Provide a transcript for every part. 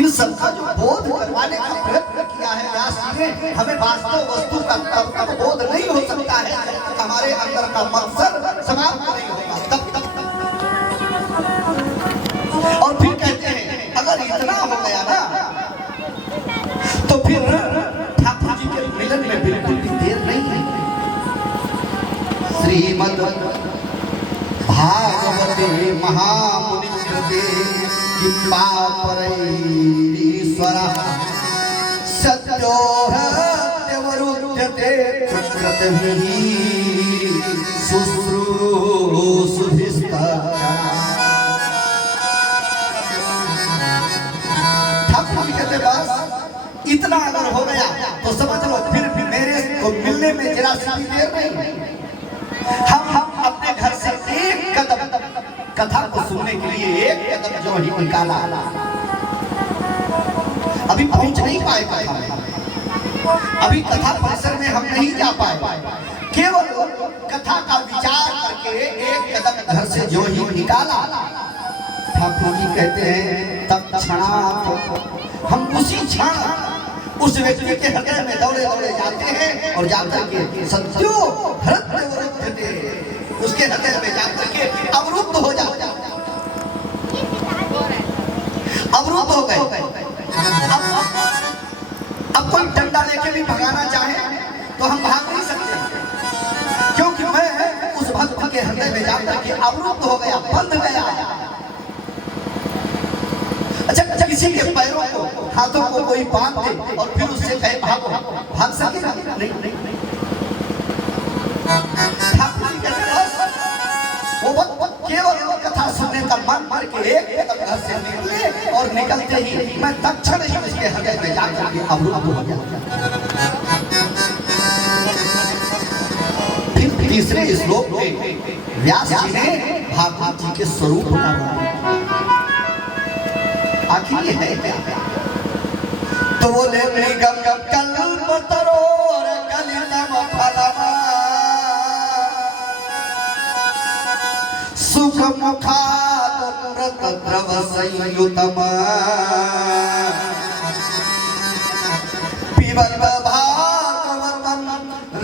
इन सबका जो बोध करवाने का प्रयत्न किया है व्यास जी ने, हमें वास्तव वस्तु का तब तक बोध नहीं हो सकता है हमारे अंदर का मकसद समाप्त नहीं होगा तब तक। और फिर कहते हैं अगर इतना हो गया ना तो फिर ठाकुर जी के मिलन में बिल्कुल भी देर नहीं है। श्रीमद् भागवते महामुनि कृते किंबा परैरीश्वरः सत्यो हत्यवरुध्यते प्रकृतिः शुश्रूषुभिस्तच्च। ठाकुर जी कहते बस इतना अगर हो गया तो समझ लो फिर भी मेरे को मिलने में जरा सी देर नहीं। हम अपने घर से एक कदम कथा को सुनने के लिए एक कदम जो ही निकाला, अभी पहुंच नहीं पाए कथा में, अभी कथा परिसर में हम नहीं जा पाए। केवल कथा का विचार करके एक कदम घर से जो ही निकाला, ठाकुर जी कहते हैं तब क्षणार्थ हम उसी क्षण उस व्यक्ति के हृदय में दौड़े दौड़े जाते हैं और जाकर के सत्यो हृदय उसके हृदय में जाकर के अवरुद्ध हो जाते हैं, अवरुद्ध हो गए। अब कोई डंडा लेके भी भगाना चाहे तो हम भाग नहीं सकते, क्योंकि मैं उस भक्त के हृदय में जाकर के अवरुद्ध हो गया, बंध गया। अच्छा, किसी के पैरों को हाथों को कोई बांध दे और फिर उससे कहे भागो, भाग सकेगा? नहीं। ठाकुर जी कहते हैं वो केवल कथा सुनने का मन मार के एक कदम घर से निकले और निकलते ही मैं तत्क्षण ही उसके हृदय में जाकर के अवरुद्ध हो गया। फिर तीसरे श्लोक में व्यास जी ने भागवत जी के स्वरूप का आखिर ये है क्या? तो बोले निगम कल्पतरोर कलितम फलमा सुख मुखात् प्रतद्रव संयुतम पिबत भागवतम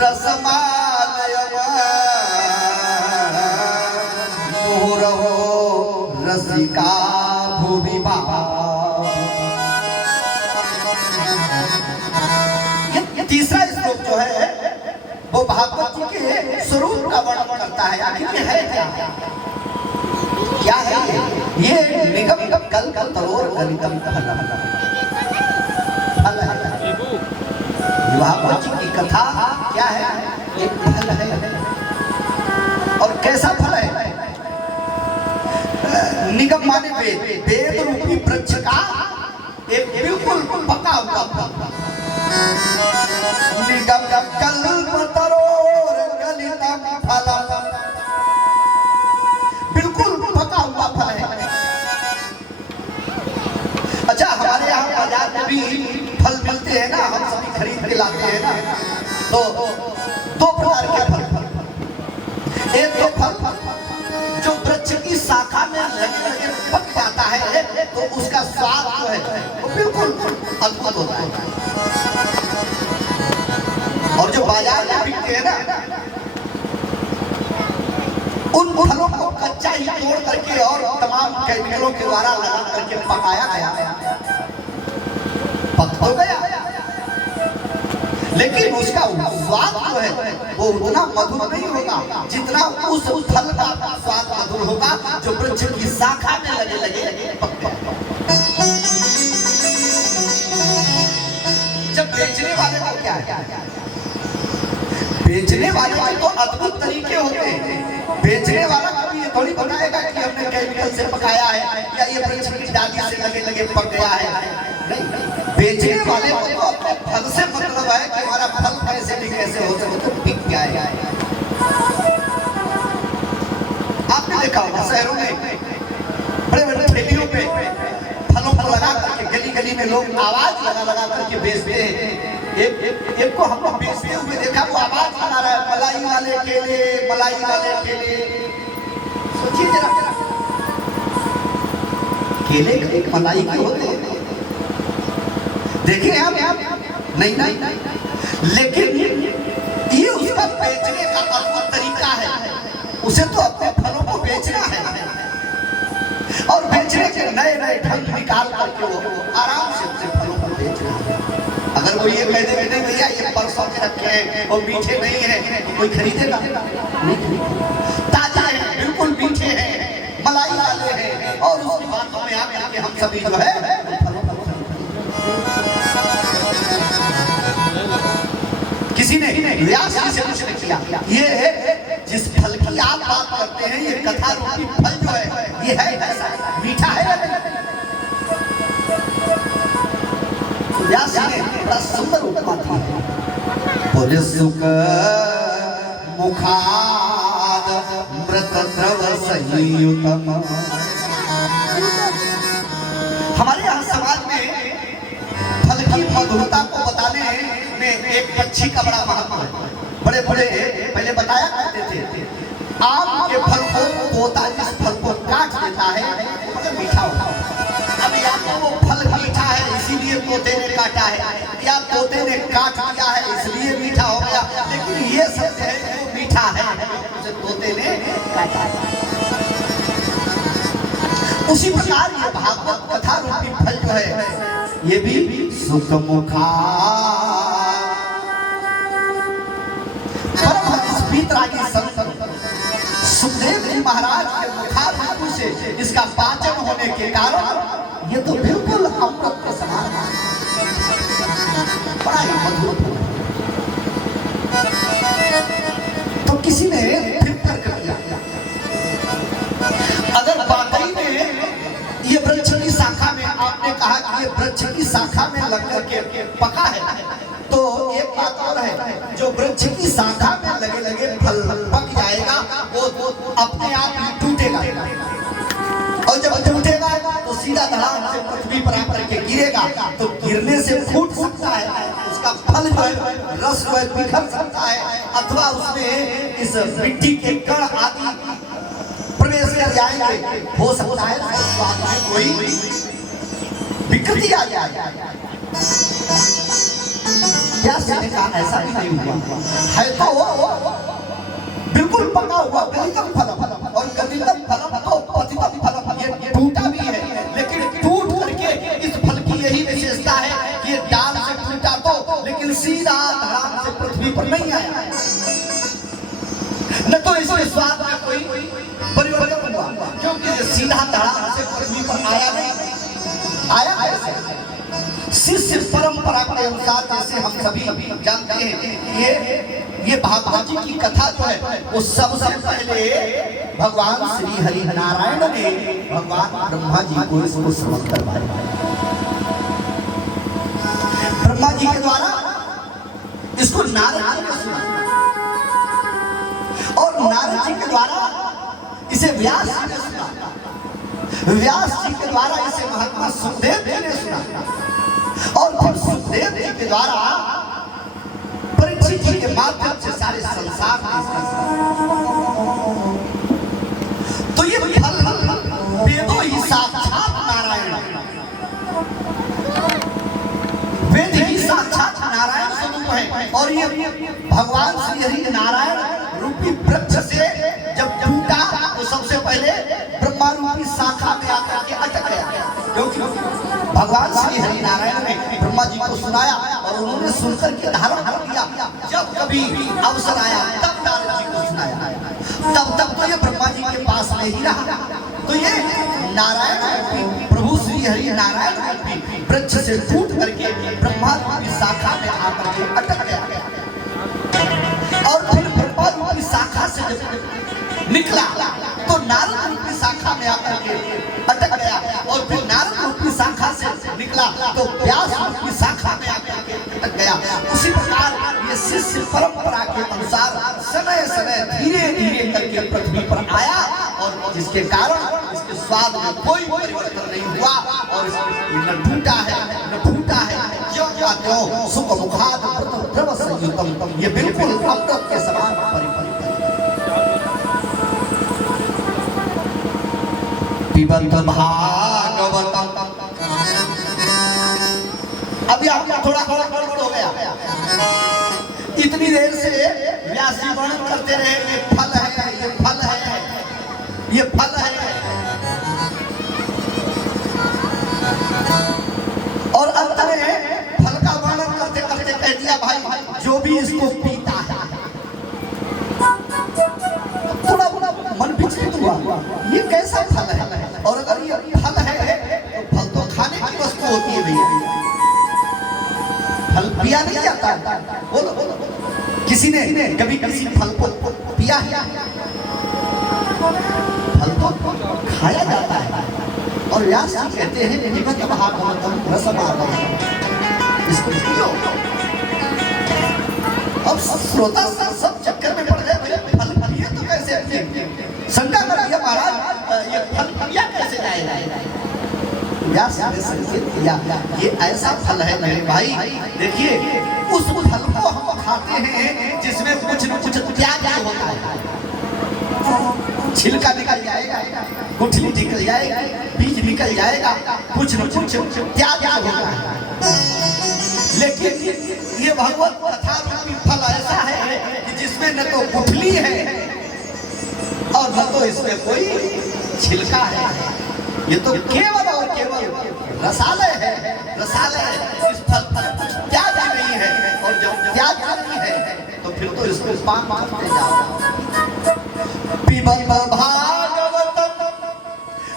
रसमालयम मुहुरहो रसिका भूमि तीसरा श्लोक जो है वो भागवत जी के स्वरूप का वर्णन करता है। आखिर ये है क्या है? ये निगम कल तरोर गलितम फल है। भागवत जी की कथा क्या है? एक फल है। और कैसा फल है? निगम माने वेद रूपी वृक्ष का एक बिल्कुल पका हुआ फल। निगम कल्पतरोर गलितम फलम, बिल्कुल पका हुआ फल है। अच्छा, हमारे यहाँ बाजार में भी फल मिलते हैं ना, हम सभी खरीद के लाते हैं ना, तो दो प्रकार के फल। एक तो फल जो वृक्ष की शाखा में लगे पक जाता है तो उसका स्वाद जो है वो बिल्कुल अद्भुत होता है। और जो बाजार में बिकते हैं ना, उन फलों को कच्चा ही तोड़ करके और तमाम केमिकलों के द्वारा लगा करके पकाया गया, पक तो गया, लेकिन उसका स्वाद जो है वो उतना मधुर नहीं होगा जितना उस फल का स्वाद मधुर होगा जो वृक्ष की शाखा में लगे पक गया। जब बेचने वाले को क्या है? बेचने वाले के तो अद्भुत तरीके होते हैं। बेचने वाला कभी ये थोड़ी बताएगा कि हमने केमिकल से पकाया है या ये वृक्ष की डाली से लगे पक गया है। नहीं, बेचने वाले को तो अपने फल से मतलब है कि हमारा फल कैसे भी कैसे होते होते बिक गया है। आपने देखा होगा शहरों में बड़े बड़े ठेलियों पे फलों को लगा करके गली गली में लोग आवाज लगा करके बेचते हैं। एक को हम बेचते हुए देखा, वो आवाज लगा रहा है, मलाई वाले केले, मलाई वाले केले। सोचिए जरा, केले एक मलाई के होते हैं देखिए आप नहीं नहीं, लेकिन ये उसका बेचने का अद्भुत तरीका है। उसे तो अपने फलों को बेचना है और बेचने के नए नए ढंग निकाल करके वो आराम से अपने फलों को बेच रहा है। अगर वो ये कह दे नहीं भैया ये परसों के रखे हैं और मीठे नहीं है, तो कोई खरीदेगा नहीं। ताजा है, बिल्कुल मीठे हैं, मलाई वाले हैं, और उसकी बातों में आकर के हम सभी जो है किसी ने व्यास जी से कुछ नहीं किया। ये जिस फल की आप बात करते हैं, ये कथा रूपी फल जो है ये है ऐसा मीठा है या नहीं? व्यास जी ने बड़ा सुंदर उपमा था। बोले सुख मुखाद मृत द्रव संयुतम। हमारे यहाँ समाज में फल की मधुरता को बताने में एक पक्षी का बड़ा महत्व है। बड़े बड़े पहले बताया करते थे, आम के फल को तोता जिस फल को काट देता है वो मतलब मीठा होता है। अब या तो वो फल मीठा है इसीलिए तोते ने काटा है, या तोते ने काट दिया है इसलिए मीठा हो गया, लेकिन ये सत्य है कि वो मीठा है, उसे तोते ने काटा है। उसी प्रकार ये भागवत कथा रूपी फल जो है ये भी सुख मुखा सुखदेव जी महाराज के मुखार धातु से इसका पाचन होने के कारण ये तो बिल्कुल अमृत के समान है, बड़ा ही मधुर। तो किसी ने फिर तर्क किया, अगर वाकई में ये वृक्ष की शाखा में आपने कहा कि ये वृक्ष की शाखा में लग करके पका है, तो एक बात और है, जो वृक्ष की शाखा में लगे लगे फल पक जाएगा वो अपने आप ही टूटेगा, और जब टूटेगा तो सीधा धड़ाम से पृथ्वी पर आकर के गिरेगा, तो गिरने से फूट सकता है, उसका फल जो है रस जो है बिखर सकता है, अथवा उसमें इस मिट्टी के कण आदि प्रवेश कर जाएंगे, हो सकता है स्वाद में कोई विकृति आ जाए। क्या कहा ऐसा भी नहीं हुआ है, तो बिल्कुल पका हुआ गलितम फलम, और गलितम फलम तो पतितम फलम, ये टूटा भी है, लेकिन टूट करके इस फल की यही विशेषता है कि ये डाल से टूटा तो लेकिन सीधा धड़ाम से पृथ्वी पर नहीं आया, न तो इसके स्वाद में कोई परिवर्तन हुआ, क्योंकि सीधा धड़ाम से पृथ्वी पर आया नहीं, आया है शिष्य परंपरा के अनुसार। जैसे हम सभी जानते हैं ये भागवत जी की कथा जो है वो सबसे पहले भगवान श्री हरि नारायण ने भगवान ब्रह्मा जी को इसको श्रवण करवाया। ब्रह्मा जी के द्वारा इसको नारद जी ने सुना, और नारद जी के द्वारा इसे व्यास जी ने सुना, व्यास जी के द्वारा इसे महात्मा सुखदेव जी ने सुना, और फिर सुखदेव जी के द्वारा परीक्षित जी के माध्यम से सारे संसार तो ये फल वेदों ही साक्षात नारायण, वेद ही साक्षात नारायण स्वरूप है, और ये भगवान श्री हरि नारायण रूपी वृक्ष से जब टूटा तो सबसे पहले ब्रह्मा रूपी शाखा में आकर के अटक गया, क्योंकि भगवान श्री हरि नारायण ने ब्रह्मा जी को सुनाया और उन्होंने सुनकर के धारण कर लिया। जब कभी अवसर आया तब नारद जी को सुनाया, तब तो ये ब्रह्मा जी के पास में ही रहा। तो ये नारायण प्रभु श्री हरि नारायण वृक्ष से टूट करके ब्रह्मा की शाखा में आकर के अटक गया, और फिर ब्रह्मा की शाखा से जब निकला तो नारद की शाखा में आकर के अटक गया, और फिर नारद की शाखा से निकला तो व्यास की शाखा में आकर के अटक गया। उसी प्रकार ये शिष्य परंपरा के अनुसार समय समय धीरे धीरे करके पृथ्वी पर आया, और जिसके कारण इसके स्वाद में कोई परिवर्तन नहीं हुआ, और न टूटा है न फूटा है, क्यों क्या क्यों सुख मुखाद द्रव संयुतम, ये बिल्कुल अमृत के समान परिवर्तन। पिबंत भागवतम अभी आपको थोड़ा और गड़बड़ हो गया। इतनी देर से व्यास जी वर्णन करते रहे, ये फल है, ये फल है, ये फल है, और अंत में फल का वर्णन करते करते कह दिया भाई जो भी इसको पीता है। थोड़ा मन विचलित हुआ, ये कैसा फल है? और अगर ये फल है तो फल तो खाने की वस्तु होती है भैया, फल पिया नहीं जाता। बोलो किसी ने कभी किसी फल को पिया है? फल तो खाया जाता है। और व्यास जी कहते हैं निबत भागवतम रसमागम, इसको पियो। अब श्रोता सब चक्कर में पड़ गए, फल पिए तो कैसे पिए? शंका कर दिया महाराज ये फल पिया कैसे जाएगा? व्यास जी ने संकेत किया ये ऐसा फल है मेरे भाई, देखिए उस फल को हम खाते हैं जिसमें कुछ न कुछ त्याग होता है। छिलका निकल जाएगा, गुठली निकल जाएगी, बीज निकल जाएगा, कुछ न कुछ त्याग होता है। लेकिन ये भगवत कथा रूपी फल ऐसा है कि जिसमें न तो गुठली है और न तो इसमें कोई छिलका है। ये तो केवल और केवल रसालय है, रसालय। इस फल पर कुछ त्याग नहीं है, और जब त्याग नहीं है तो फिर तो इसको पान मानते जाओ। पिबत भागवतम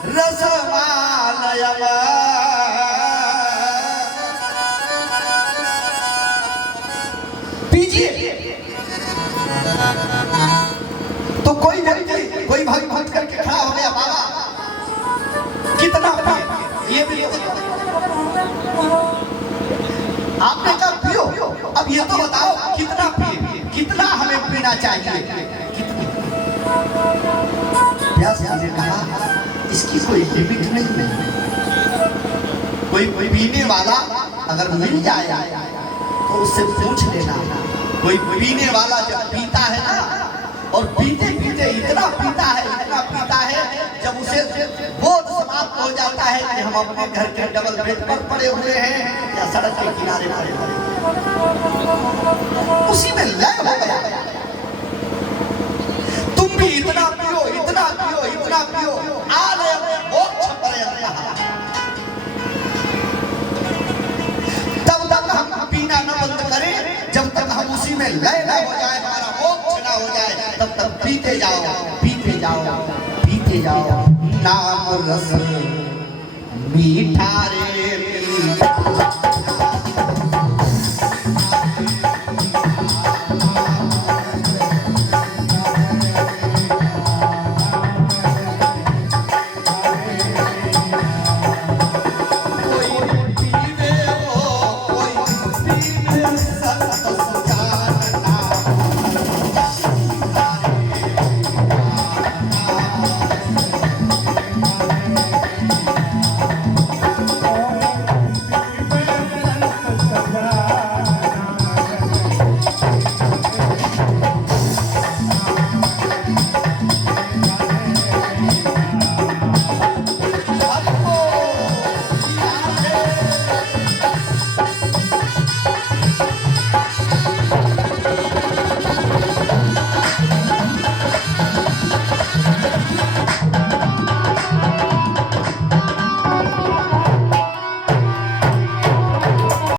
रसमालयम, पीजिए। तो कोई व्यक्ति कोई भाई भक्त करके खड़ा हो गया, बाबा कितना पिए? ये भी आपने कहा पियो, अब ये तो बताओ कितना पिए, कितना हमें पीना चाहिए? व्यास जी ने कहा इसकी कोई लिमिट नहीं है। कोई पीने वाला अगर मिल जाए तो उससे पूछ लेना। कोई पीने वाला जब पीता है ना, और पीते पीते इतना पीता है जब उसे बोध समाप्त हो जाता है कि हम अपने घर के डबल बेड पर पड़े हुए हैं या सड़क के किनारे पड़े हुए हैं, उसी में लय हो गया। तुम भी इतना पियो, इतना पियो, इतना पियो, आलय मोक्ष पर्यंत। तब तक हम पीना न बंद करें जब तक हम उसी में लय न हो जाए, हमारा मोक्ष न हो जाए, तब तक पीते जाओ, पीते जाओ, पीते जाओ। नाम रस मीठा रे